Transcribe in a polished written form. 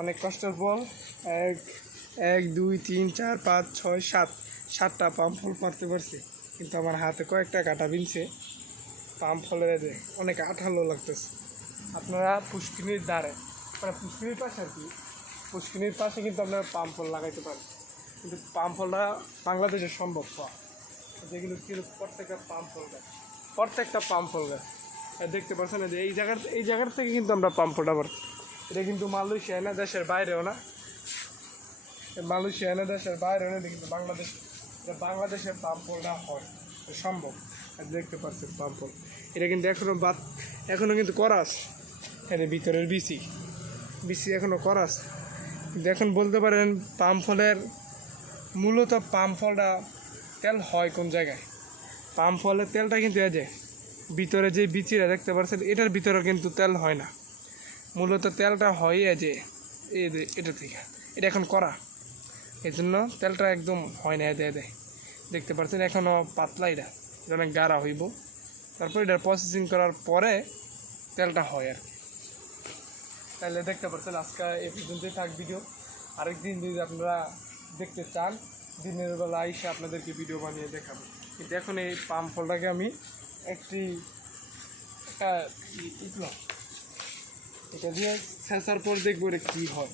অনেক কষ্টের ফল। এক এক দুই তিন চার পাঁচ ছয় সাতটা পাম ফল পারতে পারছি, কিন্তু আমার হাতে কয়েকটা কাটা বিনছে। পাম ফলের অনেক আঠালো লাগতেছে। আপনারা পুষ্কিনির দ্বারে, মানে পুষ্কিনির পাশে আর কি, পুষ্কিনির পাশে কিন্তু আপনারা পাম ফল লাগাইতে পারেন, কিন্তু পাম ফলটা বাংলাদেশে সম্ভব পাওয়া। যেগুলো কিন্তু প্রত্যেকটা পাম ফল গাছ দেখতে পাচ্ছেন যে এই জায়গার থেকে কিন্তু আমরা পাম ফলটা পারি। এটা কিন্তু মালয়েশিয়া না, দেশের বাইরেও না, মালয়েশিয়া না দেশের বাইরেও না, কিন্তু বাংলাদেশের পাম ফলটা হয় সম্ভব। দেখতে পাচ্ছেন পাম ফল, এটা কিন্তু এখনো কিন্তু করাস, এর ভিতরের বিসি এখনো করাস। কিন্তু এখন বলতে পারেন পাম ফলের মূলত পাম ফলটা তেল হয় কোন জায়গায়? পাম ফলের তেলটা কিন্তু এই যে ভিতরে যে বিচিরা দেখতে পাচ্ছেন, এটার ভিতরে কিন্তু তেল হয় না। মূলত তেলটা হয় যে এটা থেকে, এটা এখন করা, এই জন্য তেলটা একদম হয় না। দেখতে পাচ্ছেন এখনও পাতলা, এটা অনেক গাঢ়া হইব, তারপর এটা প্রসেসিং করার পরে তেলটা হয় আর কি। তাহলে দেখতে পাচ্ছেন আজকে এই পর্যন্তই থাক ভিডিও। আরেকদিন যদি আপনারা দেখতে চান, দিনের বেলা এসে আপনাদেরকে ভিডিও বানিয়ে দেখাবো। কিন্তু এখন এই পাম ফলটাকে আমি এটা দিয়ে ছেঁচার পর দেখবো এটা কী হয়।